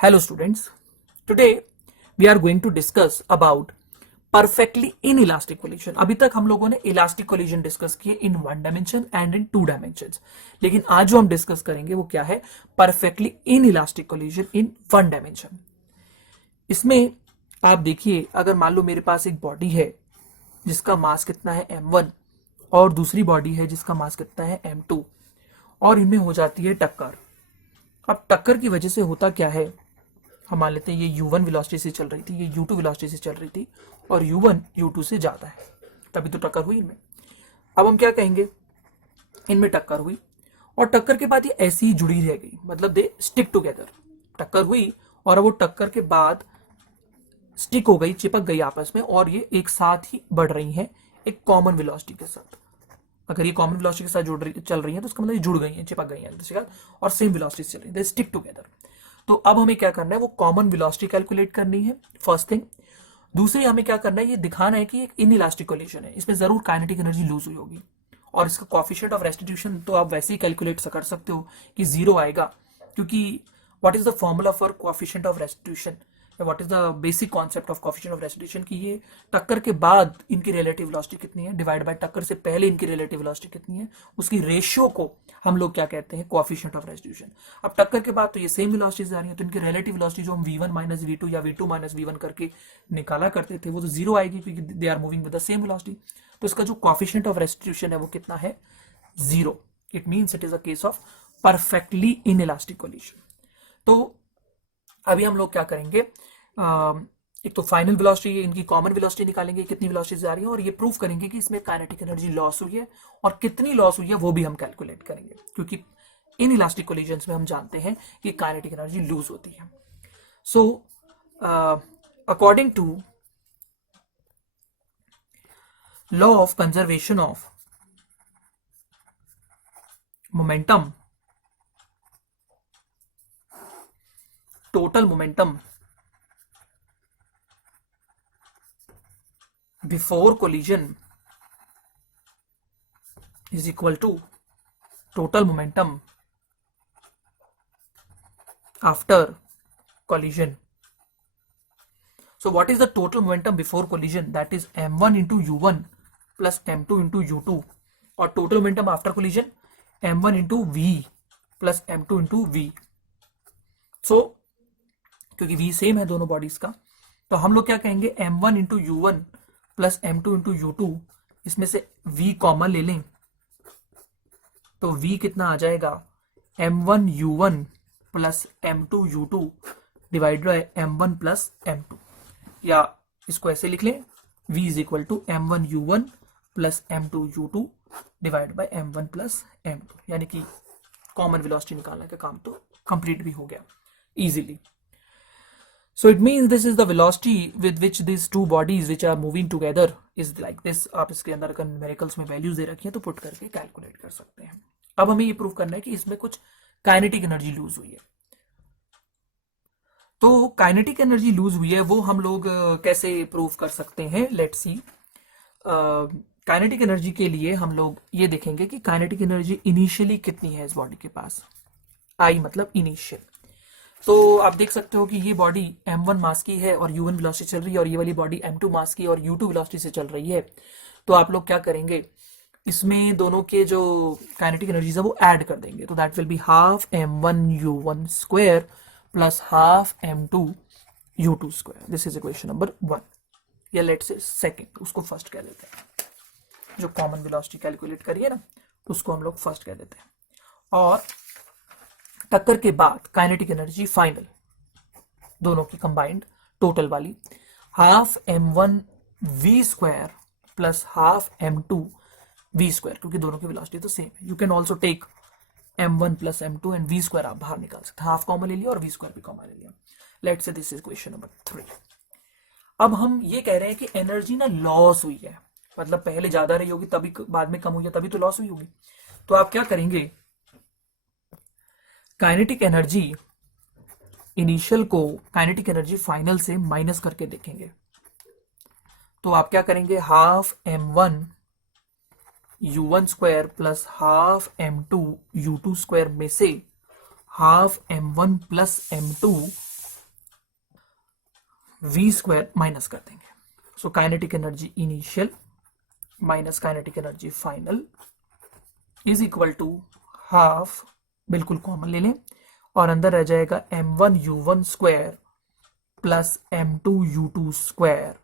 Hello students, today we are going to discuss about perfectly inelastic collision. अभी तक हम लोगों ने इलास्टिक कोलिजन डिस्कस किए in one dimension and in two dimension, लेकिन आज जो हम डिस्कस करेंगे वो क्या है, perfectly inelastic collision in one dimension. इसमें आप देखिए, अगर मान लो मेरे पास एक बॉडी है जिसका मास कितना है m1 और दूसरी बॉडी है जिसका मास कितना है m2 और इनमें हो जाती है टक्कर। अब टक्कर की वजह से होता क्या है, हम मान लेते हैं ये u1 वेलोसिटी से चल रही थी, ये u2 वेलोसिटी से चल रही थी और u1 u2 से ज़्यादा है, तभी तो टक्कर हुई इनमें। अब हम क्या कहेंगे, इनमें टक्कर हुई और टक्कर के बाद ये ऐसी ही जुड़ी रह गई, मतलब दे स्टिक टुगेदर। टक्कर हुई और वो टक्कर के बाद स्टिक हो गई, चिपक गई आपस में और ये एक साथ ही बढ़ रही हैं एक कॉमन वेलोसिटी के साथ। अगर ये कॉमन वेलोसिटी के साथ चल रही है तो उसका मतलब ये जुड़ गई हैं, चिपक गई हैं और सेम वेलोसिटी से चल रही है, दे स्टिक टुगेदर। तो अब हमें क्या करना है, वो कॉमन वेलोसिटी कैलकुलेट करनी है, फर्स्ट थिंग। दूसरी हमें क्या करना है, ये दिखाना है कि एक इनइलास्टिक कोलिजन है, इसमें जरूर काइनेटिक एनर्जी लूज हुई होगी और इसका कोएफिशिएंट ऑफ रेस्टिट्यूशन तो आप वैसे ही कैलकुलेट कर सकते हो कि 0 आएगा, क्योंकि what is the formula for coefficient of restitution, what is the basic concept of coefficient of restitution, कि ये टक्कर के बाद इनकी रिलेटिव वेलोसिटी कितनी है डिवाइड बाय टक्कर से पहले इनकी रिलेटिव वेलोसिटी कितनी है, उसकी रेशियो को हम लोग क्या कहते हैं, कोएफिशिएंट ऑफ रेस्टिट्यूशन। अब टक्कर के बाद तो ये सेम वेलोसिटी से आ रही है, तो इनकी रिलेटिव वेलोसिटी जो हम v1 माइनस v2 या v2 माइनस v1 करके निकाला करते थे वो तो 0 आएगी, क्योंकि they are moving with the same velocity. तो इसका जो कोएफिशिएंट ऑफ रेस्टिट्यूशन है वो कितना है, 0। It means it is a case of perfectly inelastic collision. तो अभी हम लोग क्या करेंगे, एक तो फाइनल वेलोसिटी, इनकी कॉमन वेलोसिटी निकालेंगे कितनी वेलोसिटी से आ रही है, और ये प्रूव करेंगे कि इसमें काइनेटिक एनर्जी लॉस हुई है और कितनी लॉस हुई है वो भी हम कैलकुलेट करेंगे, क्योंकि इन इलास्टिक कोलिजन्स में हम जानते हैं कि काइनेटिक एनर्जी लूज होती है। So according to law of conservation of momentum, total momentum before collision is equal to total momentum after collision. So what is the total momentum before collision? That is m1 into u1 plus m2 into u2, और total momentum after collision m1 into v plus m2 into v. So क्योंकि v same है दोनों bodies का, तो हम लोग क्या कहेंगे, m1 into u1 plus m2 into u2, इसमें से v कॉमन ले लें तो v कितना आ जाएगा, m1 u1 plus m2 u2 divide by m1 plus m2, या इसको ऐसे लिख लें, v is equal to m1 u1 plus m2 u2 divide by m1 plus m2, यानी कि कॉमन वेलोसिटी निकालने का काम तो कंप्लीट भी हो गया easily. So it means this is the velocity with which these two bodies which are moving together is like this। आप इसके अंदर अगर न्यूमेरिकल्स में वैल्यूज दे रखी हैं तो पुट करके कैलकुलेट कर सकते हैं। अब हमें ये प्रूव करना है कि इसमें कुछ काइनेटिक एनर्जी लूज हुई है। तो काइनेटिक एनर्जी लूज हुई है वो हम लोग कैसे प्रूव कर सकते हैं, लेट्स सी। काइनेटिक एनर्जी के लिए हम लोग ये देखेंगे कि काइनेटिक एनर्जी इनिशियली कितनी है इस बॉडी के पास, आई मतलब इनिशियल। तो आप देख सकते हो कि ये बॉडी m1 मास की है और u1 वेलोसिटी चल रही है, और ये वाली बॉडी m2 मास की और u2 वेलोसिटी से चल रही है। तो आप लोग क्या करेंगे, इसमें दोनों के जो काइनेटिक एनर्जीज है वो ऐड कर देंगे, तो that will be half m1 u1 square plus half m2 u2 square. This is equation number 1, या लेट्स से सेकंड, उसको फर्स्ट कह देते हैं। जो कॉमन वेलोसिटी कैलकुलेट करिए ना, उसको हम लोग फर्स्ट कह देते हैं। और टक्कर के बाद काइनेटिक एनर्जी फाइनल दोनों की कंबाइंड टोटल वाली half m1 v square plus half m2 v square, क्योंकि दोनों की वेलोसिटी तो सेम है। You can also take m1 plus m2 and v square आप बाहर निकाल सकते हैं, हाफ कॉमन ले लिया और v स्क्वायर भी कॉमन ले लिया। Let's say this is question number 3। अब हम ये कह रहे हैं कि एनर्जी ना लॉस हुई है, मतलब पहले ज्यादा रही होगी तभी बाद में कम हुई है, तभी तो लॉस हुई होगी। तो आप क्या करेंगे, काइनेटिक एनर्जी इनिशियल को काइनेटिक एनर्जी फाइनल से माइनस करके देखेंगे। तो आप क्या करेंगे, half m1 u1 square plus half m2 u2 square में से half m1 plus m2 V square minus कर देंगे। So kinetic energy initial minus kinetic energy final is equal to half, बिल्कुल कॉमन ले लें, और अंदर रह जाएगा m1u1 square plus m2u2 square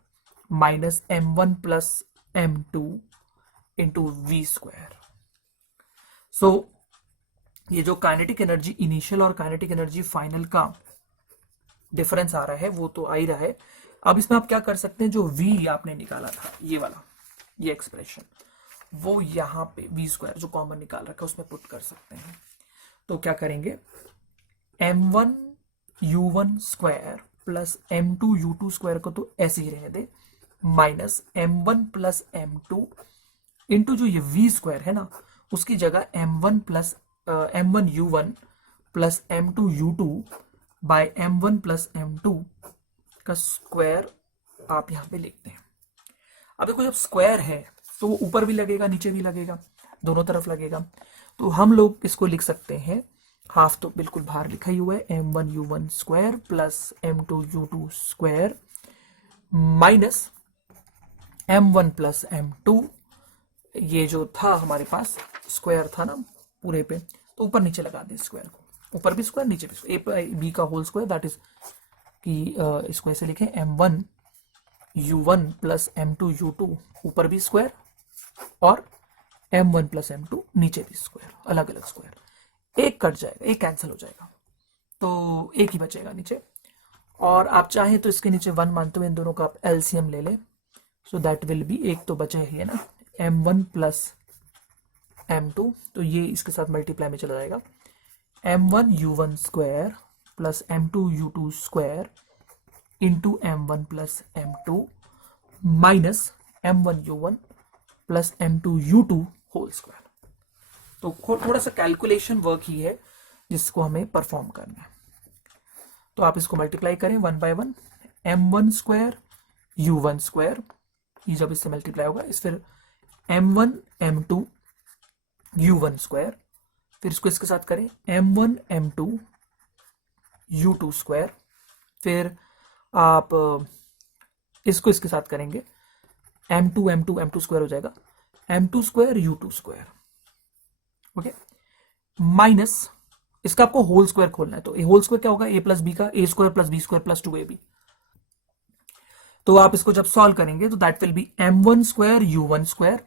minus m1 plus m2 into we square. सो ये जो काइनेटिक एनर्जी इनिशियल और काइनेटिक एनर्जी फाइनल का डिफरेंस आ रहा है वो तो आ ही रहा है। अब इसमें आप क्या कर सकते हैं, जो v आपने निकाला था ये वाला, ये एक्सप्रेशन, वो यहाँ पे वी स्क्वायर जो कॉमन निकाल रखा है उसमें पुट कर सकते हैं। तो क्या करेंगे, m1u1 square plus m2u2 square को तो ऐसे ही रहने दे, minus m1 plus m2 into जो ये v स्क्वायर है ना, उसकी जगह m1u1 plus m2u2 bye m1 plus m2 का स्क्वायर आप यहां पे लिखते हैं। अब देखो जब स्क्वायर है तो वो ऊपर भी लगेगा नीचे भी लगेगा, दोनों तरफ लगेगा। तो हम लोग इसको लिख सकते हैं, हाफ तो बिल्कुल बाहर लिखा ही हुआ है, m1u1 square plus m2u2 square minus m1 plus m2, ये जो था हमारे पास स्क्वायर था ना पूरे पे, तो ऊपर नीचे लगा दें स्क्वायर को, ऊपर भी स्क्वायर नीचे भी स्क्वायर, ए बी का होल स्क्वायर, दैट इज कि इसको ऐसे लिखें m1u1 प्लस m2u2 ऊपर भी स्क्वायर और m1 प्लस m2 नीचे भी स्क्वायर, अलग अलग स्क्वायर। एक कट जाएगा, एक कैंसिल हो जाएगा, तो एक ही बचेगा नीचे। और आप चाहें तो इसके नीचे 1 मानते हुए इन दोनों का आप एलसीएम ले लें, सो दैट विल बी, एक तो बचे ही है ना m1 प्लस m2, तो ये इसके साथ मल्टीप्लाई में चला जाएगा, m1u1 square plus m2u2 square into m1 plus m2 minus m1u1 plus m2u2 whole square. तो थोड़ा सा कैलकुलेशन वर्क ही है जिसको हमें परफॉर्म करना है। तो आप इसको मल्टीप्लाई करें 1 bye 1, m1 square u1 square, ये जब इससे मल्टीप्लाई होगा इस फिर m1 m2 u1 स्क्वायर, फिर इसको इसके साथ करें m1 m2 u2 स्क्वायर, फिर आप इसको इसके साथ करेंगे m2 m2 m2 स्क्वायर हो जाएगा m2 square u2 square, okay, minus इसका आपको होल स्क्वायर खोलना है। तो होल स्क्वायर क्या होगा, a प्लस बी का, a square plus B square plus 2ab। तो आप इसको जब सॉल्व करेंगे तो that will be m1 square u1 square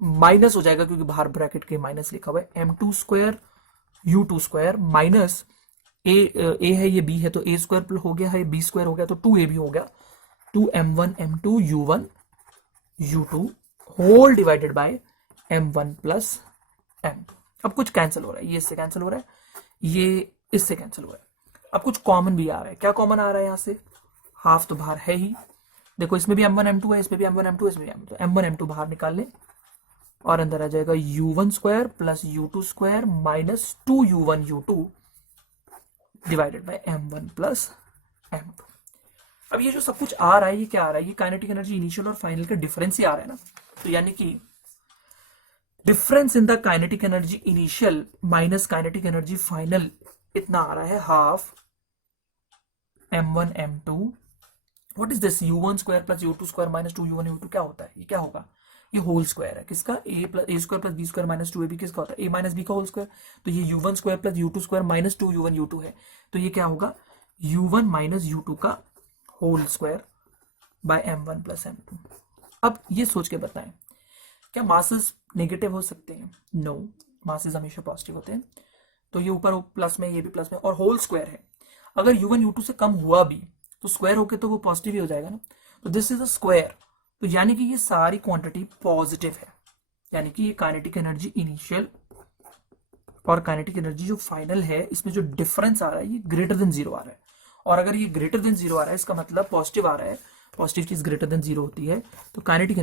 minus हो जाएगा क्योंकि बाहर ब्रैकेट के माइनस लिखा हुआ है, m2 square u2 square minus a है ये b है तो a स्क्वायर हो गया है, b स्क्वायर हो गया तो 2ab हो गया, 2m1 m2 u1 u2 whole divided by m1 plus m2। अब कुछ कैंसिल हो रहा है, ये इससे कैंसिल हो रहा है, ये इससे कैंसिल हो रहा है। अब कुछ कॉमन भी आ रहा है, क्या कॉमन आ रहा है यहाँ से, हाफ तो बाहर है ही, देखो इसमें भी m1 m2 है, इसमें भी m1 m2 है, इसमें भी m2, m1 m2 बाहर निकाल लें और अंदर आ जाएगा u1 square plus u2 square minus 2u1 u2 divided by m1 plus m2। अब ये जो सब कुछ आ रहा है ये क्या आ रहा है, ये काइनेटिक एनर्जी इनिशियल और फाइनल का डिफरेंस ही आ रहा है ना। तो यानी कि difference in the kinetic energy initial minus kinetic energy final इतना आ रहा है, half m1 m2, what is this, u1 square plus u2 square minus 2u1 u2 क्या होता है, ये क्या होगा, ये होल स्क्वायर है किसका, a square plus b square minus 2ab किसका होता है, a माइनस b का होल स्क्वायर। तो ये u1 square plus u2 square minus 2u1 u2 है, तो ये क्या होगा, u1 माइनस u2 का whole square by m1 plus m2। अब ये सोच के बताएं, क्या मासेस नेगेटिव हो सकते हैं, नो, मासेस हमेशा पॉजिटिव होते हैं। तो ये ऊपर प्लस में, ये भी प्लस में, और होल स्क्वायर है, अगर u1 u2 से कम हुआ भी तो स्क्वायर होके तो वो पॉजिटिव ही हो जाएगा ना, तो दिस इज अ स्क्वायर। तो यानी कि ये सारी क्वांटिटी पॉजिटिव है, यानी कि ये काइनेटिक एनर्जी इनिशियल और काइनेटिक एनर्जी जो फाइनल है इसमें जो डिफरेंस आ रहा है ये ग्रेटर देन जीरो आ रहा है। और अगर ये ग्रेटर देन जीरो आ रहा है इसका मतलब पॉजिटिव आ रहा है, पॉजिटिव चीज ग्रेटर देन जीरो होती है, तो काइनेटिक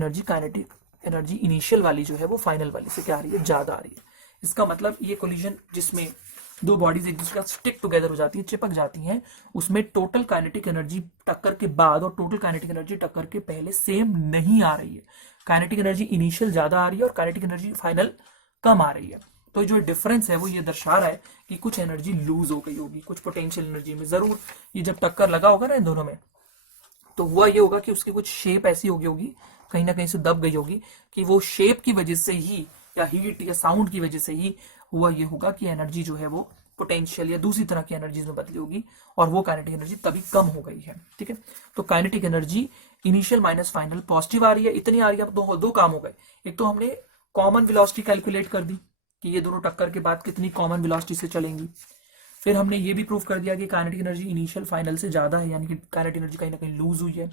एनर्जी इनिशियल वाली जो है वो फाइनल वाली से क्या आ रही है, ज्यादा आ रही है। इसका मतलब ये कोलिजन जिसमें दो बॉडीज एक दूसरे का स्टिक टुगेदर हो जाती है, चिपक जाती हैं, उसमें टोटल काइनेटिक एनर्जी टक्कर के बाद और टोटल काइनेटिक एनर्जी टक्कर के पहले सेम नहीं आ रही है। काइनेटिक एनर्जी इनिशियल ज्यादा आ रही है और काइनेटिक एनर्जी फाइनल कम आ रही है। तो जो डिफरेंस है वो ये दर्शा रहा है कि कुछ एनर्जी लूज हो गई होगी, कुछ पोटेंशियल एनर्जी में जरूर, ये जब टक्कर लगा होगा ना इन दोनों में तो हुआ ये होगा कि उसकी कुछ शेप ऐसी हो गई होगी, कहीं ना कहीं से दब गई होगी, कि वो शेप की वजह से ही या हीट या साउंड की वजह से ही हुआ ये होगा कि एनर्जी जो है वो पोटेंशियल या दूसरी तरह की एनर्जीज में बदली होगी, और वो काइनेटिक एनर्जी तभी कम हो गई है। ठीक है, तो kinetic energy initial minus final positive आ रही है, इतनी आ रही है। अब दो काम हो गए, एक तो हमने कॉमन वेलोसिटी कैलकुलेट कर दी कि ये दोनों टक्कर के बाद कितनी कॉमन वेलोसिटी से चलेंगी। फिर हमने ये भी प्रूव कर दिया कि काइनेटिक एनर्जी इनिशियल फाइनल से ज्यादा है, यानी कि काइनेटिक एनर्जी कहीं ना कहीं लूज हुई है।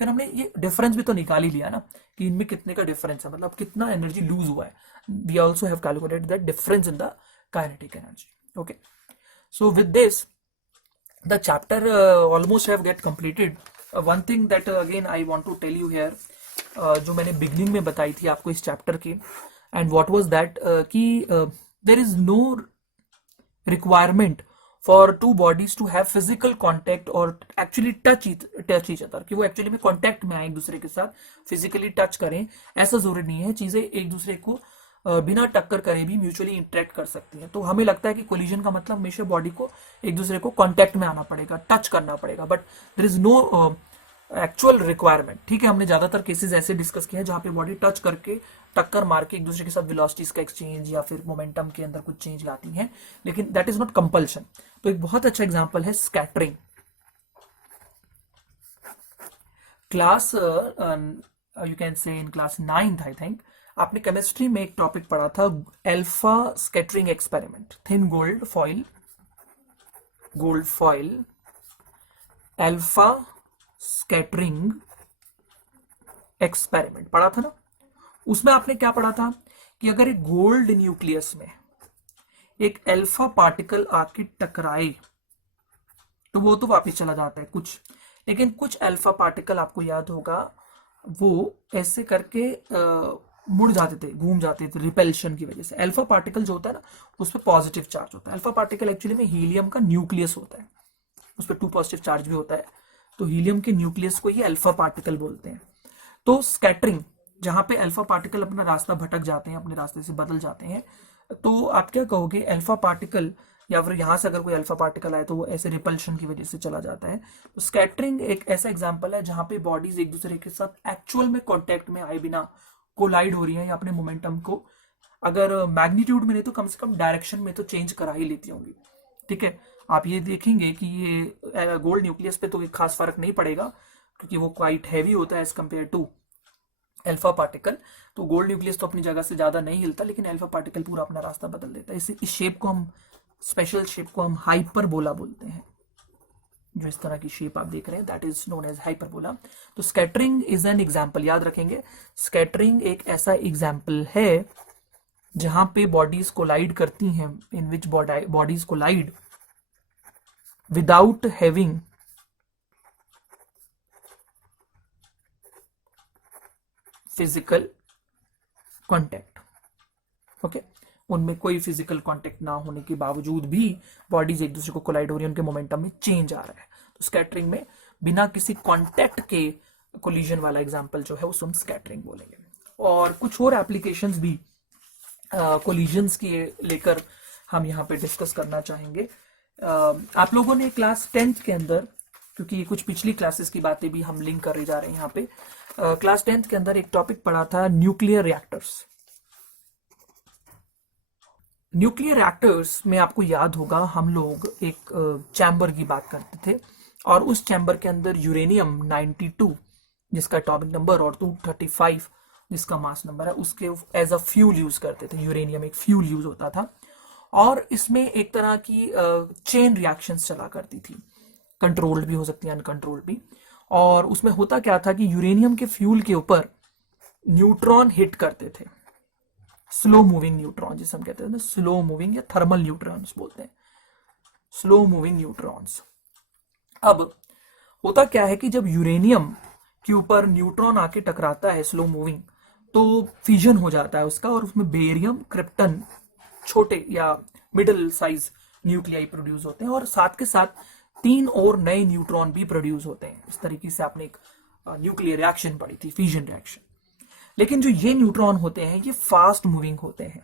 फिर हमने ये डिफरेंस भी तो निकाल ही लिया ना कि इनमें कितने का डिफरेंस है, मतलब कितना एनर्जी लूज हुआ है। We also have calculated that difference in the kinetic energy. Okay, so with this the chapter almost have get completed. One thing that again I want to tell you here, जो मैंने beginning में बताई थी आपको इस chapter की, and what was that कि there is no requirement for two bodies to have physical contact और एक्चुअली टच ईच अदर, कि वो एक्चुअली में कॉन्टेक्ट में आए एक दूसरे के साथ, फिजिकली टच करें, ऐसा जरूरी नहीं है। चीजें एक दूसरे को बिना टक्कर करे भी म्यूचुअली इंटरेक्ट कर सकती हैं। तो हमें लगता है कि कोलिजन का मतलब हमेशा बॉडी को एक दूसरे को कांटेक्ट में आना पड़ेगा, टच करना पड़ेगा, but there is no actual requirement. ठीक है, हमने ज्यादातर केसेस ऐसे डिस्कस किए हैं जहां पे बॉडी टच करके टक्कर मार के एक दूसरे के साथ वेलोसिटीज का एक्सचेंज या फिर मोमेंटम के अंदर कुछ चेंज लाती हैं, लेकिन दैट इज नॉट कंपल्शन। तो एक बहुत अच्छा एग्जाम्पल है scattering. Class you can say in class 9th I think आपने केमिस्ट्री में एक टॉपिक पढ़ा था, alpha scattering experiment, thin gold foil alpha scattering experiment पढ़ा था ना। उसमें आपने क्या पढ़ा था कि अगर एक गोल्ड न्यूक्लियस में एक अल्फा पार्टिकल आके टकराए तो वो तो वापस चला जाता है कुछ, लेकिन कुछ अल्फा पार्टिकल आपको याद होगा वो ऐसे करके मुड़ जाते थे, घूम जाते थे रिपल्शन की वजह से। अल्फा पार्टिकल जो होता है ना उस पर पॉजिटिव चार्ज होता है। अल्फा पार्टिकल एक्चुअली में हीलियम का न्यूक्लियस होता है, उस पर 2 पॉजिटिव चार्ज भी होता है, तो हीलियम के न्यूक्लियस को ही अल्फा पार्टिकल बोलते हैं। तो स्कैटरिंग, जहां पे अल्फा पार्टिकल अपना रास्ता भटक जाते हैं, अपने रास्ते से बदल जाते हैं, तो आप क्या कहोगे, अल्फा पार्टिकल या फिर यहां से अगर कोई अल्फा पार्टिकल आए तो वो ऐसे रिपल्शन की वजह से चला जाता है। तो स्कैटरिंग एक ऐसा एग्जांपल है जहां पे बॉडीज एक दूसरे के साथ एक्चुअल में कांटेक्ट में आए बिना कोलाइड हो रही है, या अपने मोमेंटम को अगर मैग्नीट्यूड में नहीं तो कम से कम डायरेक्शन में तो चेंज करा ही लेती होंगी। ठीक है, आप ये देखेंगे कि ये गोल्ड न्यूक्लियस पे तो एक खास फर्क नहीं पड़ेगा क्योंकि वो क्वाइट हैवी होता है as compare to alpha particle. तो गोल्ड न्यूक्लियस तो अपनी जगह से ज्यादा नहीं हिलता, लेकिन अल्फा पार्टिकल पूरा अपना रास्ता बदल देता है। इस शेप को हम, स्पेशल शेप को हम हाइपरबोला बोलते हैं। जो इस तरह की शेप आप देख रहे हैं that is known as hyperbola. तो स्कैटरिंग इज एन एग्जाम्पल, याद रखेंगे, स्कैटरिंग एक ऐसा एग्जाम्पल है जहां पे बॉडीज कोलाइड करती हैं, in which bodies collide without having physical contact. Okay, उनमें कोई फिजिकल कांटेक्ट ना होने के बावजूद भी बॉडीज एक दूसरे को कोलाइड हो रही है, उनके मोमेंटम में चेंज आ रहा है। तो स्कैटरिंग में बिना किसी कांटेक्ट के कोलिजन वाला एग्जांपल जो है उसे हम स्कैटरिंग बोलेंगे। और कुछ और एप्लीकेशंस भी कोलिजन्स के लेकर हम यहाँ पे डिस्कस करना चाहेंगे। आप लोगों ने क्लास 10th के अंदर, क्योंकि ये कुछ पिछली क्लासेस की बातें भी हम लिंक कर जा रहे हैं यहाँ पे, क्लास 10th के अंदर एक टॉपिक पढ़ा था न्यूक्लियर रिएक्टर्स। न्यूक्लियर रिएक्टर्स में आपको याद होगा हम लोग एक चैम्बर की बात करते थे, और उस चैम्बर के अंदर यूरेनियम 92 जिसका एटॉमिक नंबर और 235 जिसका मास नंबर है, उसके एज अ फ्यूल यूज करते थे। यूरेनियम एक फ्यूल यूज होता था, और इसमें एक तरह की चेन रिएक्शंस चला करती थी, कंट्रोल्ड भी हो सकती है, अनकंट्रोल्ड भी। और उसमें होता क्या था कि यूरेनियम के फ्यूल के ऊपर न्यूट्रॉन हिट करते थे, स्लो मूविंग न्यूट्रॉन जिसे हम कहते हैं ना, स्लो मूविंग या थर्मल न्यूट्रॉन्स बोलते हैं, स्लो मूविंग न्यूट्रॉन्स। अब होता क्या है कि जब यूरेनियम के ऊपर न्यूट्रॉन आके टकराता है स्लो मूविंग, तो फिजन हो जाता है उसका, और उसमें बेरियम क्रिप्टन छोटे या मिडिल साइज न्यूक्लियाई प्रोड्यूस होते हैं, और साथ के साथ 3 और नए न्यूट्रॉन भी प्रोड्यूस होते हैं। इस तरीके से आपने एक न्यूक्लियर रिएक्शन पढ़ी थी, फिजन रिएक्शन। लेकिन जो ये न्यूट्रॉन होते हैं ये फास्ट मूविंग होते हैं।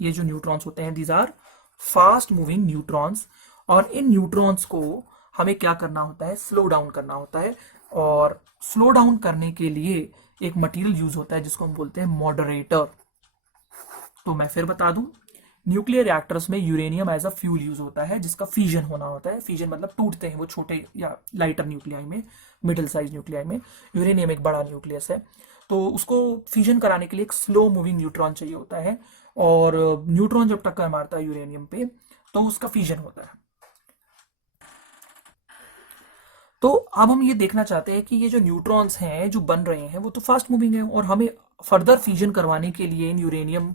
ये जो न्यूट्रॉन्स होते हैं these are fast moving neutrons, और इन न्यूट्रॉन्स को हमें क्या करना होता है, स्लो डाउन करना होता है, और स्लो डाउन करने के लिए एक मटेरियल यूज होता है जिसको हम बोलते हैं मॉडरेटर। तो मैं फिर बता दूं, न्यूक्लियर रिएक्टर्स में uranium as a fuel use होता है जिसका फिजन होना होता है। फिजन मतलब टूटते हैं वो छोटे या लाइटर न्यूक्लियाई में, मिडिल साइज न्यूक्लियाई में। यूरेनियम एक बड़ा न्यूक्लियस है, तो उसको फिजन कराने के लिए एक स्लो मूविंग न्यूट्रॉन चाहिए होता है, और न्यूट्रॉन जब टक्कर मारता है यूरेनियम पे तो उसका फिजन होता है। तो अब हम ये देखना चाहते हैं कि ये जो न्यूट्रॉन्स हैं जो बन रहे हैं वो तो फास्ट मूविंग है, और हमें फर्दर फ्यूजन करवाने के लिए इन यूरेनियम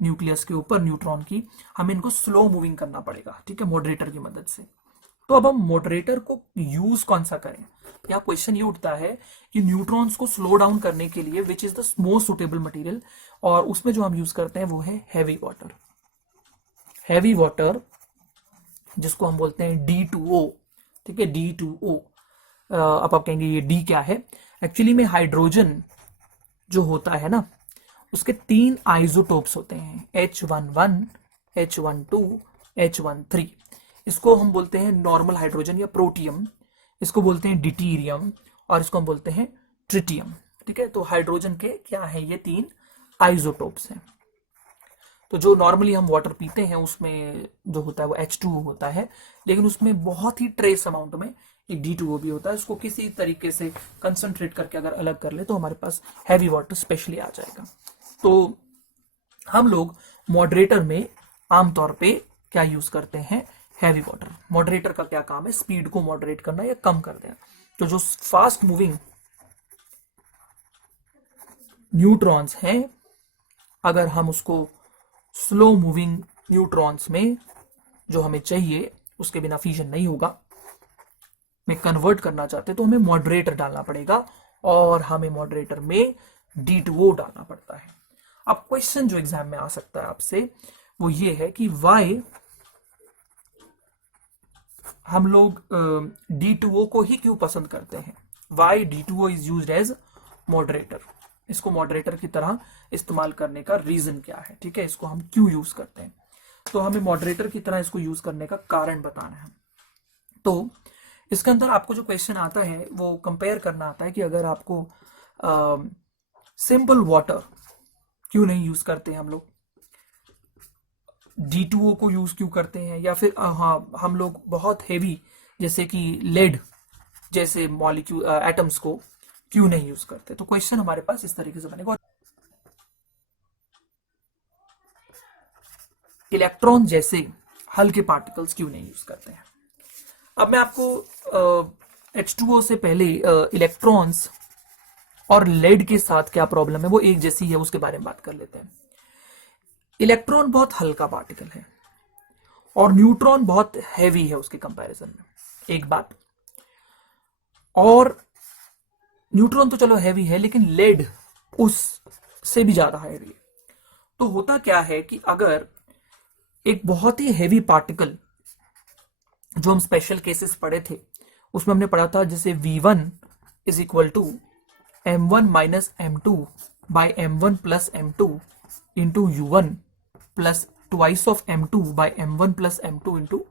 न्यूक्लियस के ऊपर न्यूट्रॉन की हमें इनको स्लो मूविंग करना पड़ेगा, ठीक है, मॉडरेटर की मदद से। तो अब हम मॉडरेटर को यूज कौन सा करें? यहाँ क्वेश्चन ये उठता है कि न्यूट्रॉन्स को स्लो डाउन करने के लिए which is the most suitable material, और उसमें जो हम यूज करते हैं वो है हैवी वाटर। हैवी वाटर जिसको हम बोलते हैं D2O, ठीक है, D2O। अब आप कहेंगे ये डी क्या है? एक्चुअली में हाइड्रोजन जो होता है ना, उसके 3 आइसोटोप्स होते हैं, H11, H12, H13। इसको हम बोलते हैं नॉर्मल हाइड्रोजन या प्रोटियम, इसको बोलते हैं डिटीरियम, और इसको हम बोलते हैं ट्रिटियम, ठीक है। तो हाइड्रोजन के क्या है, ये 3 आइसोटोप्स हैं। तो जो नॉर्मली हम वाटर पीते हैं उसमें जो होता है वो H2O होता है, लेकिन उसमें बहुत ही ट्रेस अमाउंट में एक D2O भी होता है। उसको किसी तरीके से कंसंट्रेट करके अगर अलग कर ले तो हमारे पास हैवी वाटर स्पेशली आ जाएगा। तो हम लोग मॉडरेटर में आमतौर पे क्या यूज करते हैं? Heavy water. मॉडरेटर का क्या काम है? स्पीड को मॉडरेट करना या कम कर देना। तो जो फास्ट मूविंग न्यूट्रॉन्स हैं, अगर हम उसको स्लो मूविंग न्यूट्रॉन्स में जो हमें चाहिए उसके बिना फ्यूजन नहीं होगा में कन्वर्ट करना चाहते तो हमें मॉडरेटर डालना पड़ेगा, और हमें मॉडरेटर में D2O डालना पड़ता है। अब क्वेश्चन जो एग्जाम में आ सकता है आपसे वो ये है कि वाई हम लोग D2O को ही क्यों पसंद करते हैं? Why D2O is used as moderator. इसको मॉडरेटर की तरह इस्तेमाल करने का रीजन क्या है, ठीक है, इसको हम क्यों यूज करते हैं? तो हमें मॉडरेटर की तरह इसको यूज करने का कारण बताना है। तो इसके अंदर आपको जो क्वेश्चन आता है वो कंपेयर करना आता है कि अगर आपको सिंपल वाटर क्यों नहीं यूज करते हम लोग, D2O को यूज क्यों करते हैं, या फिर हाँ हम लोग बहुत हेवी जैसे कि लेड जैसे मॉलिक्यूल एटम्स को क्यों नहीं यूज करते? तो क्वेश्चन हमारे पास इस तरीके से बनेगा। इलेक्ट्रॉन जैसे हल्के पार्टिकल्स क्यों नहीं यूज करते हैं? अब मैं आपको H2O से पहले इलेक्ट्रॉन्स और लेड के साथ क्या प्रॉब्लम है वो एक जैसी है उसके बारे में बात कर लेते हैं। इलेक्ट्रॉन बहुत हल्का पार्टिकल है और न्यूट्रॉन बहुत हैवी है उसके कंपैरिजन में, एक बात। और न्यूट्रॉन तो चलो हैवी है लेकिन लेड उससे भी ज्यादा हैवी है। तो होता क्या है कि अगर एक बहुत ही हैवी पार्टिकल, जो हम स्पेशल केसेस पढ़े थे उसमें हमने पढ़ा था जैसे V1 is equal to M1 minus M2 by M1 plus M2 into U1 plus twice of M2 by M1 plus M2 into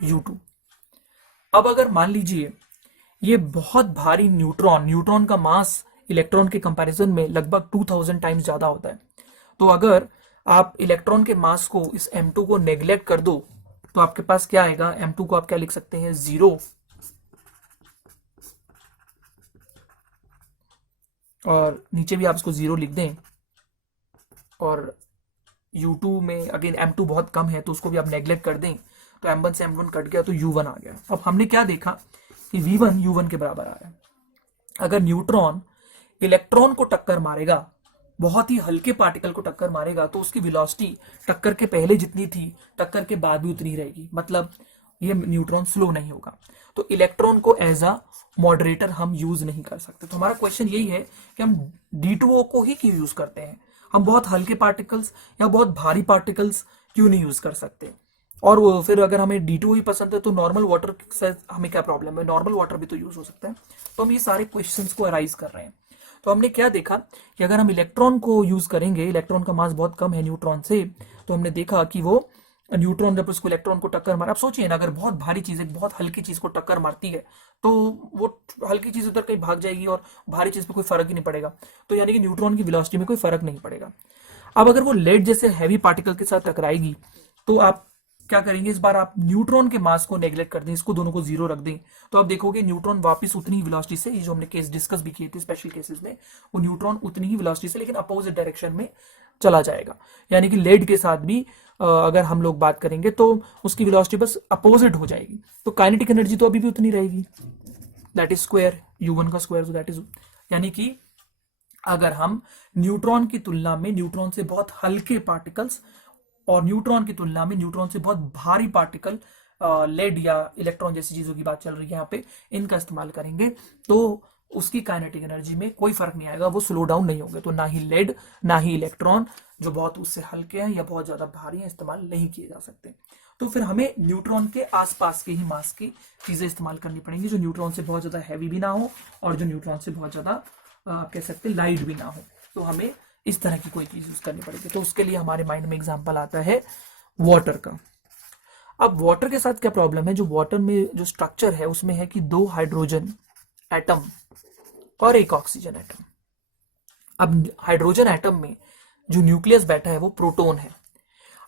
U2। अब अगर मान लीजिए ये बहुत भारी न्यूट्रॉन का मास इलेक्ट्रॉन के कंपैरिजन में लगभग 2000 टाइम्स ज्यादा होता है, तो अगर आप इलेक्ट्रॉन के मास को इस M2 को नेग्लेक्ट कर दो तो आपके पास क्या आएगा? M2 को आप क्या लिख सकते हैं? 0। और नीचे भी आप इसको 0 लिख दें, और U2 में अगेन M2 बहुत कम है तो उसको भी आप नेग्लेक्ट कर दें, तो M1 से M1 कट गया तो U1 आ गया। अब हमने क्या देखा कि V1 U1 के बराबर आ रहा है। अगर न्यूट्रॉन इलेक्ट्रॉन को टक्कर मारेगा, बहुत ही हल्के पार्टिकल को टक्कर मारेगा, तो उसकी वेलोसिटी टक्कर के पहले जितनी थी टक्कर के बाद भी उतनी रहेगी, मतलब ये न्यूट्रॉन स्लो नहीं होगा। तो इलेक्ट्रॉन को एज अ मॉडरेटर हम यूज नहीं कर सकते। तो हमारा क्वेश्चन यही है कि हम D2O को ही क्यों यूज करते हैं? हम बहुत हल्के पार्टिकल्स या बहुत भारी पार्टिकल्स क्यों नहीं यूज कर सकते? और वो फिर अगर हमें D2O ही पसंद है तो नॉर्मल वाटर से हमें क्या प्रॉब्लम है? नॉर्मल वाटर भी तो यूज हो सकता है। तो हम ये सारे क्वेश्चंस को अराइज कर रहे हैं। तो हमने क्या देखा कि अगर हम इलेक्ट्रॉन को यूज करेंगे, इलेक्ट्रॉन का मास बहुत कम है न्यूट्रॉन से, तो हमने देखा कि वो न्यूट्रॉन जब उसको इलेक्ट्रॉन को टक्कर मारा, आप सोचिए ना, अगर बहुत भारी चीज, एक बहुत हल्की चीज को टक्कर मारती है तो वो हल्की चीज उधर कहीं भाग जाएगी और भारी चीज पे कोई फर्क ही नहीं पड़ेगा। तो यानी कि न्यूट्रॉन की वेलोसिटी में कोई फर्क नहीं पड़ेगा। अब अगर वो लेड जैसे हैवी पार्टिकल के साथ टकराएगी तो आप क्या करेंगे, इस बार आप न्यूट्रॉन के मास को नेग्लेक्ट कर दें, इसको दोनों को जीरो रख दें, तो आप देखोगे न्यूट्रॉन वापस उतनी ही वेलोसिटी से, ये जो हमने केस डिस्कस भी किए थे स्पेशल केसेस में, वो न्यूट्रॉन उतनी ही वेलोसिटी से लेकिन अपोजिट डायरेक्शन में चला जाएगा। यानी कि लेड के साथ भी अगर हम लोग बात करेंगे तो उसकी वेलोसिटी बस अपोजिट हो जाएगी, तो काइनेटिक एनर्जी तो अभी भी उतनी रहेगी, दैट इज स्क्वायर u1 का स्क्वायर, दैट इज, यानी कि अगर हम न्यूट्रॉन की तुलना में न्यूट्रॉन से बहुत हल्के पार्टिकल्स और न्यूट्रॉन की तुलना में न्यूट्रॉन से बहुत भारी पार्टिकल, लेड या इलेक्ट्रॉन जैसी चीजों की बात चल रही है यहाँ पे, इनका इस्तेमाल करेंगे तो उसकी काइनेटिक एनर्जी में कोई फर्क नहीं आएगा, वो स्लो डाउन नहीं होंगे। तो ना ही लेड ना ही इलेक्ट्रॉन जो बहुत उससे हल्के हैं या बहुत ज्यादा भारी हैं इस्तेमाल नहीं किए जा सकते। तो फिर हमें न्यूट्रॉन के आसपास के ही मास की चीजें इस्तेमाल करनी पड़ेंगी, जो न्यूट्रॉन से बहुत ज्यादा हैवी भी ना हो और जो न्यूट्रॉन से बहुत ज्यादा आप कह सकते लाइट भी ना हो। तो हमें इस तरह की कोई चीज यूज करनी पड़ेगी। तो उसके लिए हमारे माइंड में एग्जांपल आता है वाटर का। अब वाटर के साथ क्या प्रॉब्लम है, जो वाटर में जो स्ट्रक्चर है उसमें है कि 2 हाइड्रोजन एटम और 1 ऑक्सीजन एटम। अब हाइड्रोजन एटम में जो न्यूक्लियस बैठा है वो प्रोटॉन है।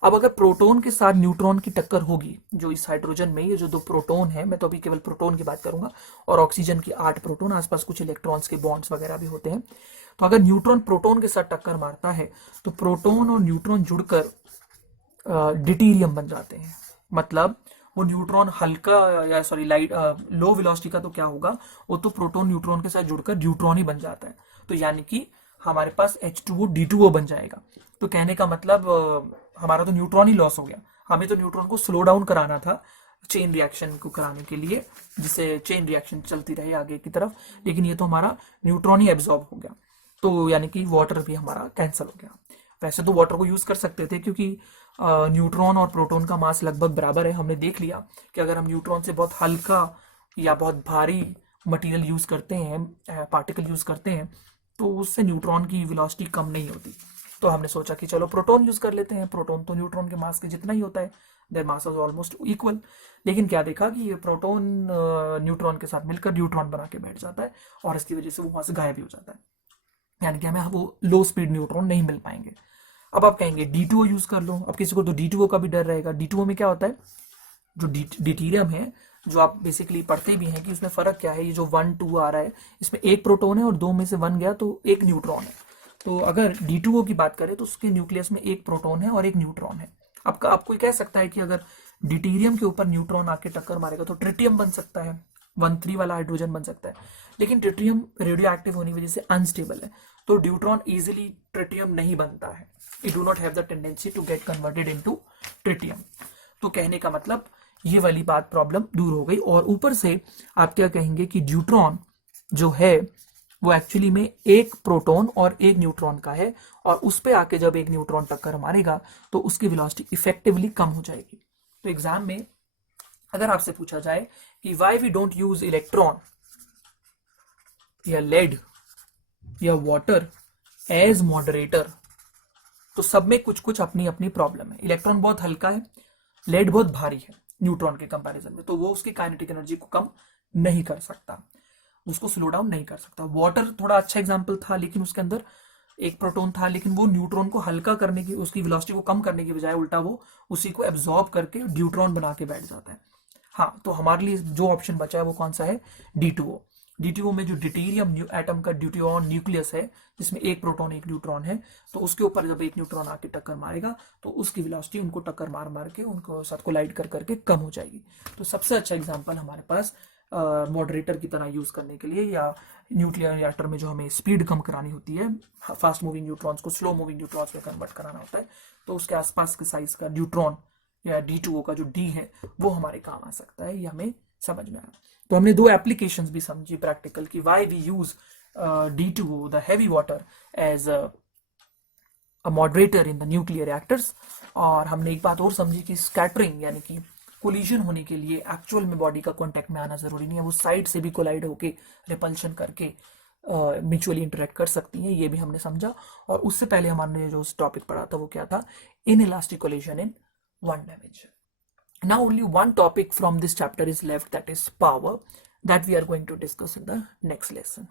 अब अगर प्रोटॉन के साथ न्यूट्रॉन की टक्कर होगी, जो इस हाइड्रोजन में ये जो 2 प्रोटॉन है, मैं तो अभी केवल प्रोटॉन की बात करूंगा, और ऑक्सीजन की 8 प्रोटॉन, आसपास कुछ इलेक्ट्रॉन्स के बॉन्ड्स वगैरह भी होते हैं। तो अगर न्यूट्रॉन प्रोटॉन के साथ टक्कर मारता है तो प्रोटॉन और न्यूट्रॉन जुड़कर डिटीरियम बन जाते हैं। मतलब वो न्यूट्रॉन हल्का या सॉरी लाइट लो वेलोसिटी का तो क्या होगा, वो तो प्रोटॉन न्यूट्रॉन के साथ जुड़कर न्यूट्रॉन ही बन जाता है। तो यानी कि हमारे पास H2O D2O बन जाएगा। तो कहने का मतलब हमारा तो न्यूट्रॉन ही लॉस हो गया। हमें तो न्यूट्रॉन को स्लो डाउन कराना था चेन रिएक्शन को कराने के लिए, जिससे चेन रिएक्शन चलती रहे आगे की तरफ, लेकिन ये तो हमारा न्यूट्रॉन ही एब्जॉर्ब हो गया। तो यानी कि वाटर भी हमारा कैंसिल हो गया। वैसे तो वाटर को यूज कर सकते थे क्योंकि न्यूट्रॉन और प्रोटॉन का मास लगभग बराबर है। हमने देख लिया कि अगर हम न्यूट्रॉन से बहुत हल्का या बहुत भारी मटेरियल यूज करते हैं, पार्टिकल यूज करते हैं, तो उससे न्यूट्रॉन की वेलोसिटी कम नहीं होती। तो हमने सोचा कि चलो प्रोटॉन यूज कर लेते हैं। प्रोटॉन तो न्यूट्रॉन के मास के जितना ही होता है, their mass is almost equal. लेकिन क्या देखा कि ये प्रोटॉन न्यूट्रॉन के साथ मिलकर न्यूट्रॉन बना के बैठ जाता है और इसकी वजह से वो वहां से गायब भी हो जाता है, यानी कि हमें वो लो स्पीड न्यूट्रॉन नहीं मिल पाएंगे। अब आप कहेंगे D2O यूज कर लो। अब किसी को तो D2O का भी डर रहेगा। D2O में क्या होता है, जो डिटीरियम है, जो आप बेसिकली पढ़ते भी हैं कि उसमें फर्क क्या है, ये जो 1 2 आ रहा है, इसमें 1 प्रोटॉन है और 2 में से 1 गया तो 1 न्यूट्रॉन है। तो अगर D2O की बात करें तो उसके न्यूक्लियस में 1 प्रोटॉन है और 1 न्यूट्रॉन है। आप कोई कह सकता है कि अगर डिटीरियम के ऊपर न्यूट्रॉन आके टक्कर मारेगा तो ट्रिटियम बन सकता है, 1 3 वाला हाइड्रोजन बन सकता है। लेकिन ट्रिटियम रेडियो एक्टिव होने की वजह से अनस्टेबल है, तो न्यूट्रॉन इजिली ट्रिटियम नहीं बनता है। It do not have the tendency to get converted into tritium. तो कहने का मतलब ये वाली बात प्रॉब्लम दूर हो गई। और ऊपर से आप क्या कहेंगे कि न्यूट्रॉन जो है वो एक्चुअली में 1 प्रोटॉन और 1 न्यूट्रॉन का है, और उस पे आके जब 1 न्यूट्रॉन टक्कर मारेगा तो उसकी वेलोसिटी इफेक्टिवली कम हो जाएगी। तो एग्जाम में अगर आपसे पूछा जाए कि why we don't use electron या लेड या वाटर एज मॉडरेटर, तो सब में कुछ कुछ अपनी अपनी प्रॉब्लम है। इलेक्ट्रॉन बहुत हल्का है, लेड बहुत भारी है न्यूट्रॉन के कंपैरिजन में, तो वो उसकी काइनेटिक एनर्जी को कम नहीं कर सकता, उसको स्लो डाउन नहीं कर सकता। वाटर थोड़ा अच्छा एग्जांपल था, लेकिन उसके अंदर 1 प्रोटॉन था, लेकिन वो न्यूट्रॉन को हल्का करने की, उसकी वेलोसिटी को कम करने की बजाय उल्टा वो उसी को एब्जॉर्ब करके न्यूट्रॉन बना के बैठ जाता है। हाँ, तो हमारे लिए जो ऑप्शन बचा है वो कौन सा है, D2O। D2O में जो ड्यूटेरियम एटम का ड्यूटेरियम न्यूक्लियस है, जिसमें 1 प्रोटॉन 1 न्यूट्रॉन है, तो उसके ऊपर जब 1 न्यूट्रॉन आके टक्कर मारेगा तो उसकी वेलोसिटी उनको टक्कर मार मार के उनको साथ कोलाइड कर करके कम हो जाएगी। तो सबसे अच्छा एग्जांपल हमारे पास मॉडरेटर की तरह यूज करने के लिए, या न्यूक्लियर रिएक्टर में जो हमें स्पीड कम करानी होती है, फास्ट मूविंग न्यूट्रॉन्स को स्लो मूविंग न्यूट्रॉन्स में कन्वर्ट कराना होता है, तो उसके आसपास के साइज का न्यूट्रॉन या D2O का जो D है वो हमारे काम आ सकता है, ये हमें समझ में आया। तो हमने 2 एप्लीकेशंस भी समझी प्रैक्टिकल की, why we use D2O the heavy water as a moderator in the nuclear reactors. और हमने एक बात और समझी कि स्कैटरिंग यानी कि कोलिजन होने के लिए एक्चुअल में बॉडी का कांटेक्ट में आना जरूरी नहीं है, वो साइड से भी कोलाइड होके रिपल्शन करके म्यूचुअली इंटरेक्ट कर सकती हैं, ये भी हमने समझा। और उससे पहले हमने जो टॉपिक पढ़ा था वो क्या था, in elastic collision in one dimension. Now only one topic from this chapter is left, that is power, that we are going to discuss in the next lesson.